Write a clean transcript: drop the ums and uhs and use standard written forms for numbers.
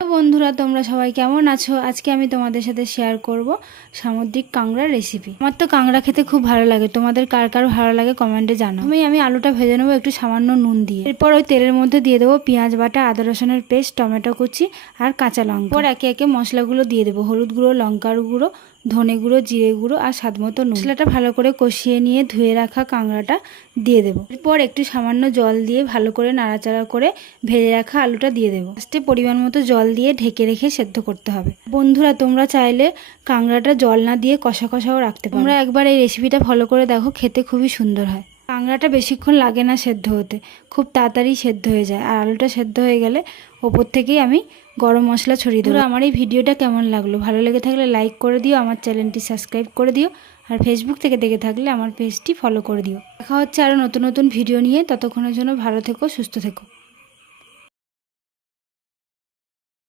তো বন্ধুরা, তোমরা সবাই কেমন আছো? আজকে আমি তোমাদের সাথে শেয়ার করব সামুদ্রিক কাঁকড়ার রেসিপি। আমার তো কাঁকড়া খেতে খুব ভালো লাগে, তোমাদের কার কার ভালো লাগে কমেন্টে জানাও। আমি আলুটা ভেজে নেবো একটু সামান্য নুন দিয়ে। এরপর ওই তেলের মধ্যে দিয়ে দেবো পেঁয়াজ বাটা, আদা রসুনের পেস্ট, টমেটো কুচি আর কাঁচা লঙ্কা। এরপর একে একে মশলাগুলো দিয়ে দেবো, হলুদ গুঁড়ো, লঙ্কার গুঁড়ো, ধনে গুঁড়ো, জিরে গুঁড়ো আর স্বাদ মতো নুন। মশলাটা ভালো করে কষিয়ে নিয়ে ধুয়ে রাখা কাঁকড়াটা দিয়ে দেবো। এরপর একটু সামান্য জল দিয়ে ভালো করে নাড়াচাড়া করে ভেজে রাখা আলুটা দিয়ে দেবো। লাস্টে পরিমাণ মতো জল দিয়ে ঢেকে রেখে সেদ্ধ করতে হবে। বন্ধুরা, তোমরা চাইলে কাঁকড়াটা জল না দিয়ে কষা কষাও রাখতে পারো। তোমরা একবার এই রেসিপিটা ফলো করে দেখো, খেতে খুবই সুন্দর হয়। কাঁকড়াটা বেশিক্ষণ লাগে না সেদ্ধ হতে, খুব তাড়াতাড়ি সেদ্ধ হয়ে যায়। আর আলুটা সেদ্ধ হয়ে গেলে ওপর থেকেই আমি গরম মশলা ছড়িয়ে দেবো। আমার এই ভিডিওটা কেমন লাগলো? ভালো লেগে থাকলে লাইক করে দিও, আমার চ্যানেলটি সাবস্ক্রাইব করে দিও, আর ফেসবুক থেকে দেখে থাকলে আমার পেজটি ফলো করে দিও। দেখা হচ্ছে আরও নতুন নতুন ভিডিও নিয়ে। ততক্ষণের জন্য ভালো থেকো, সুস্থ থেকো।